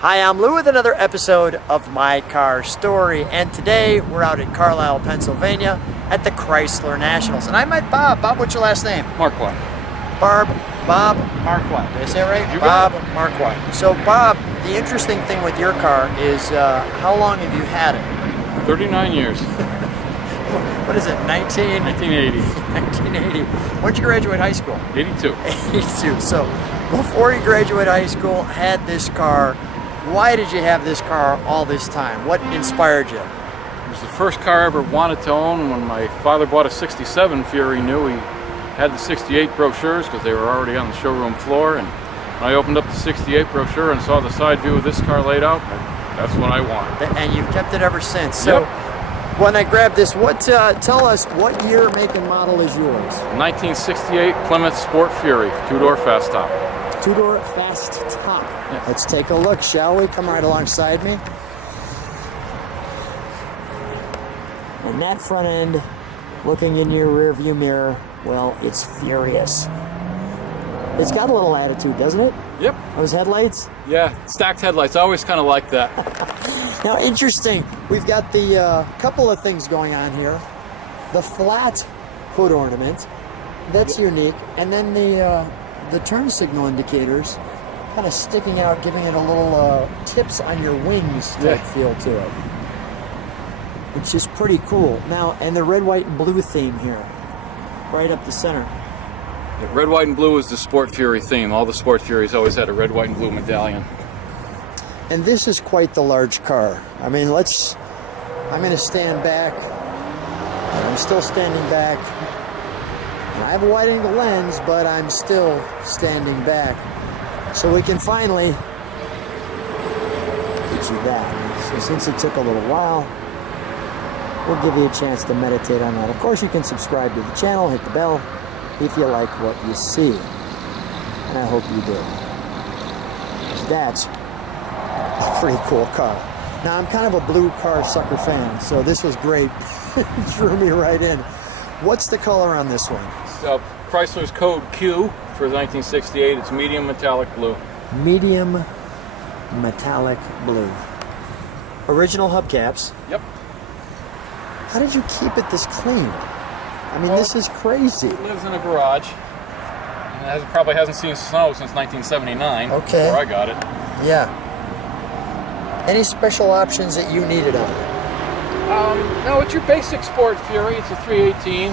Hi, I'm Lou with another episode of My Car Story, and today we're out in Carlisle, Pennsylvania at the Chrysler Nationals. And I met Bob. Bob, what's your last name? Marquardt. Bob Marquardt. Did I say it right? You Bob got it. Marquardt. So, Bob, the interesting thing with your car is how long have you had it? 39 years. What is it, 1980. 1980. When did you graduate high school? 82. 82. So, before you graduated high school, had this car. Why did you have this car all this time? What inspired you? It was the first car I ever wanted to own. When my father bought a 67 Fury, knew he had the 68 brochures because they were already on the showroom floor. And when I opened up the 68 brochure and saw the side view of this car laid out, that's what I wanted. And you've kept it ever since. So, yep. When I grabbed this, tell us what year, make, and model is yours? 1968 Plymouth Sport Fury, two-door fast top. Two-door fast top. Yeah. Let's take a look, shall we? Come right alongside me. And that front end, looking in your rear view mirror, well, it's furious. It's got a little attitude, doesn't it? Yep. Those headlights? Yeah, stacked headlights. I always kind of like that. Now, interesting. We've got the couple of things going on here. The flat hood ornament, that's unique, and then the turn signal indicators kind of sticking out, giving it a little tips on your wings type feel to it, which is pretty cool. Now, and the red, white, and blue theme here, right up the center. Yeah, red, white, and blue is the Sport Fury theme. All the Sport Furies always had a red, white, and blue medallion. And this is quite the large car. I mean, I'm going to stand back, and I'm still standing back. And I have a wide angle lens, but I'm still standing back. So we can finally get you that. So since it took a little while, we'll give you a chance to meditate on that. Of course, you can subscribe to the channel, hit the bell, if you like what you see. And I hope you do. That's a pretty cool car. Now, I'm kind of a blue car sucker fan, so this was great. It drew me right in. What's the color on this one? Chrysler's code Q for 1968. It's medium metallic blue. Medium metallic blue. Original hubcaps. Yep. How did you keep it this clean? I mean, this is crazy. It lives in a garage. And it probably hasn't seen snow since 1979. Okay. Before I got it. Yeah. Any special options that you needed on it? No, it's your basic Sport Fury. It's a 318.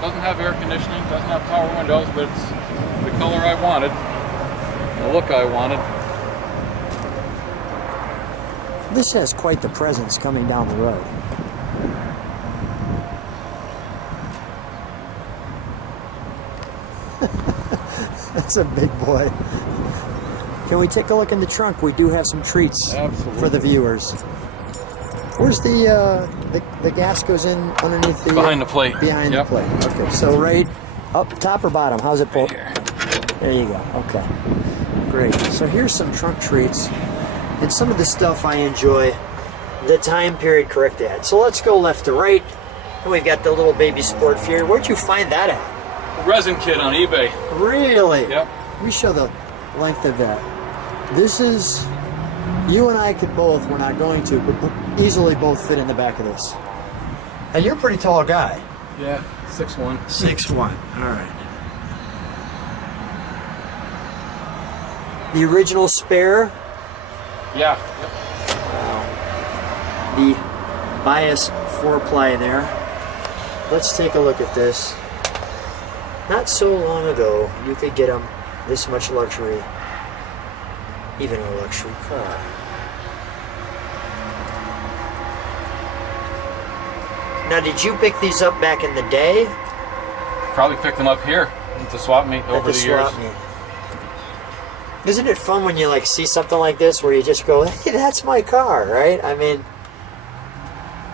Doesn't have air conditioning, doesn't have power windows, but it's the color I wanted, the look I wanted. This has quite the presence coming down the road. That's a big boy. Can we take a look in the trunk? We do have some treats for the viewers. Where's the gas goes in underneath the... Behind the plate. Behind the plate. Okay, so right up top or bottom? How's it pulled? Right here. There you go. Okay. Great. So here's some trunk treats and some of the stuff I enjoy the time period correct at. So let's go left to right. And we've got the little baby Sport Fury. Where'd you find that at? Resin kit on eBay. Really? Yep. Let me show the length of that. This is... You and I could both, we're not going to, but easily both fit in the back of this. And you're a pretty tall guy. Yeah, 6'1". 6'1". All right. The original spare. Yeah. Yep. Wow. The bias 4-ply there. Let's take a look at this. Not so long ago, you could get them this much luxury, even a luxury car. Now, did you pick these up back in the day? Probably picked them up here at the swap meet over the years. Isn't it fun when you like see something like this where you just go, hey, that's my car, right? I mean,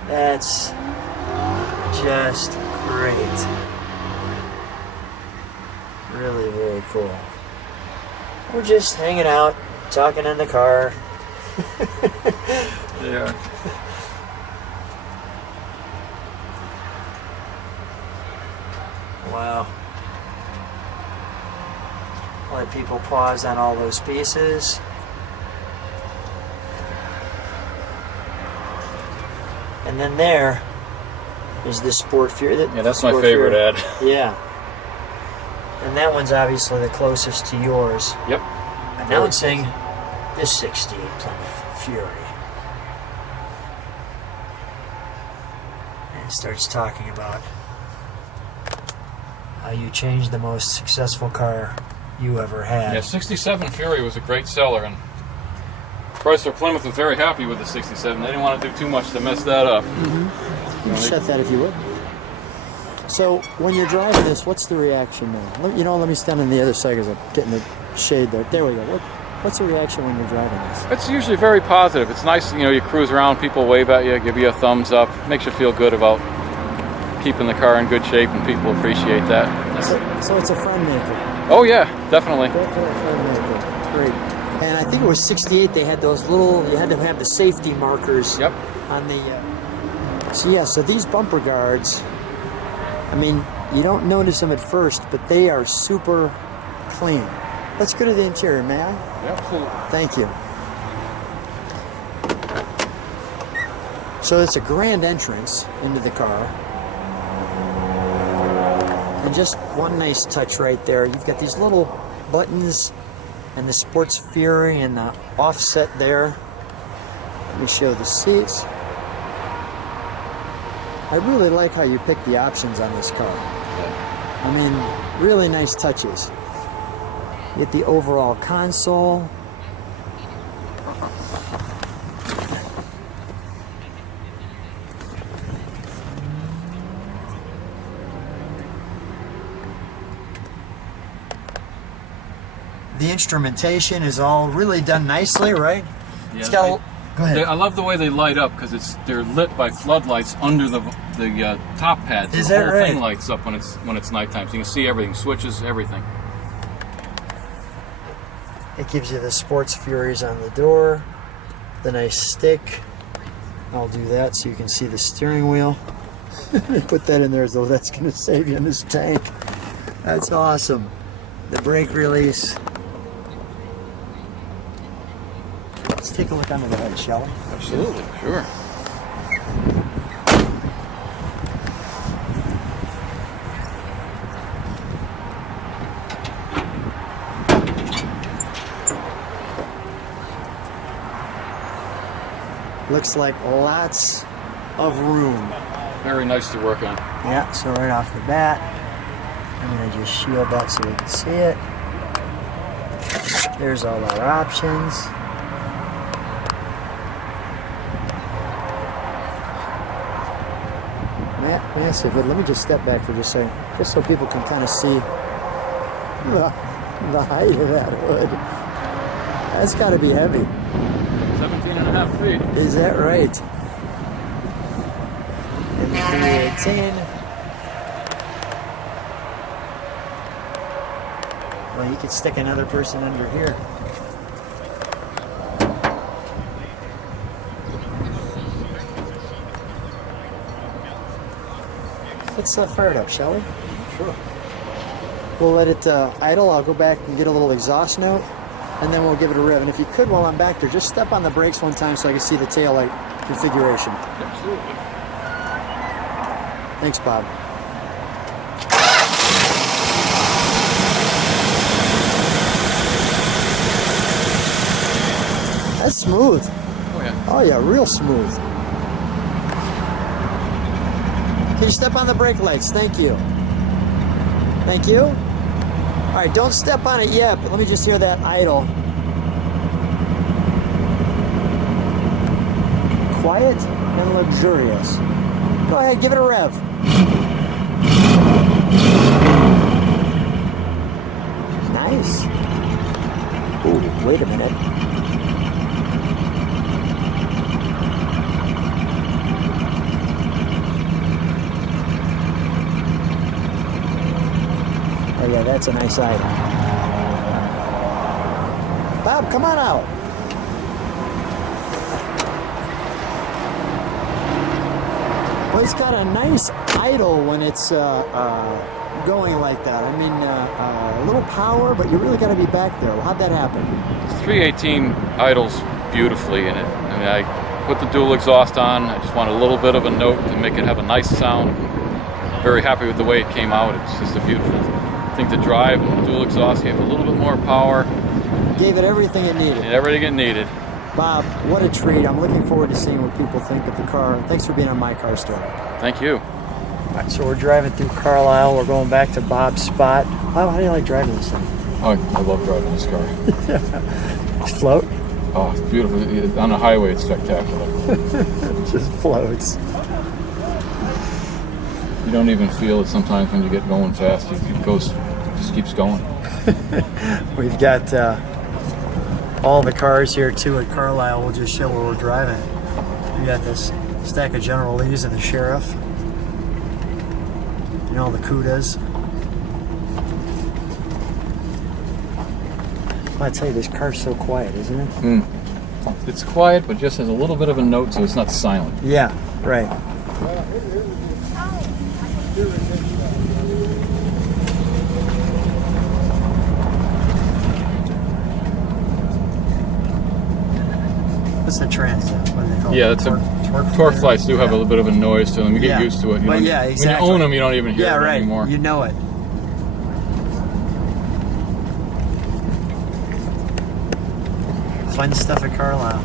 that's just great. Really, really cool. We're just hanging out, talking in the car. Yeah. Wow. Let people pause on all those pieces. And then there is the Sport Fury. Yeah, that's my favorite ad. Yeah. And that one's obviously the closest to yours. Yep. Announcing this 68 Plymouth Fury. And it starts talking about how you changed the most successful car you ever had. Yeah, 67 Fury was a great seller, and Chrysler Plymouth was very happy with the 67. They didn't want to do too much to mess that up. Mm-hmm. Shut that if you would. So when you're driving this, what's the reaction now? Let me stand on the other side because I'm getting the shade there. There we go. What's the reaction when you're driving this? It's usually very positive. It's nice, you cruise around, people wave at you, give you a thumbs up. Makes you feel good about keeping the car in good shape, and people appreciate that. So it's a friend maker. Oh yeah, definitely. Definitely a friend maker. Great. And I think it was 68, they had those little, you had to have the safety markers. Yep. On the, so these bumper guards, I mean, you don't notice them at first, but they are super clean. Let's go to the interior, may I? Yeah, absolutely. Thank you. So it's a grand entrance into the car. And just one nice touch right there. You've got these little buttons and the Sports Fury and the offset there. Let me show the seats. I really like how you pick the options on this car. I mean, really nice touches. You get the overall console. The instrumentation is all really done nicely, right? Yeah, it's got go ahead. I love the way they light up because they're lit by floodlights under the top pads. Is the that whole right? thing lights up when it's nighttime, so you can see everything, switches, everything. It gives you the Sports Furies on the door, the nice stick. I'll do that so you can see the steering wheel. Put that in there as though that's going to save you in this tank. That's awesome. The brake release. Let's take a look under the hood, shall we? Absolutely, sure. Looks like lots of room. Very nice to work on. Yeah, so right off the bat, I'm going to just shield that so you can see it. There's all our options. Massive hood. Let me just step back for just a second, just so people can kind of see the height of that hood. That's got to be heavy. 17.5 feet. Is that right? And the 318. Well, you could stick another person under here. Let's fire it up, shall we? Sure. We'll let it idle. I'll go back and get a little exhaust note, and then we'll give it a rev. And if you could, while I'm back there, just step on the brakes one time so I can see the tail light configuration. Absolutely. Thanks, Bob. That's smooth. Oh yeah. Oh yeah, real smooth. Can you step on the brake lights? Thank you. Thank you. All right, don't step on it yet, but let me just hear that idle. Quiet and luxurious. Go ahead, give it a rev. Nice. Ooh, wait a minute. Oh yeah, that's a nice item. Bob, come on out. Well, it's got a nice idle when it's going like that. I mean, a little power, but you really got to be back there. How'd that happen? 318 idles beautifully in it. I mean, put the dual exhaust on. I just want a little bit of a note to make it have a nice sound. Very happy with the way it came out. It's just a beautiful thing to drive. And the dual exhaust gave a little bit more power. Gave it everything it needed. And everything it needed. Bob, what a treat. I'm looking forward to seeing what people think of the car. Thanks for being on My Car Story. Thank you. All right, so we're driving through Carlisle. We're going back to Bob's spot. Bob, how do you like driving this thing? Oh, I love driving this car. Float? Oh, it's beautiful. On the highway, it's spectacular. It just floats. You don't even feel it sometimes when you get going fast. It goes, just keeps going. We've got all the cars here too at Carlisle. We'll just show where we're driving. We got this stack of General Lees and the Sheriff. And all the Cudas. I tell you, this car's so quiet, isn't it? It's quiet, but just has a little bit of a note, so it's not silent. Yeah, right. What's the transit? What do they call it? Yeah, that's torque flights do have a little bit of a noise to them. You get used to it. But yeah, exactly. When you own them, you don't even hear it anymore. You know it. Fun stuff at Carlisle.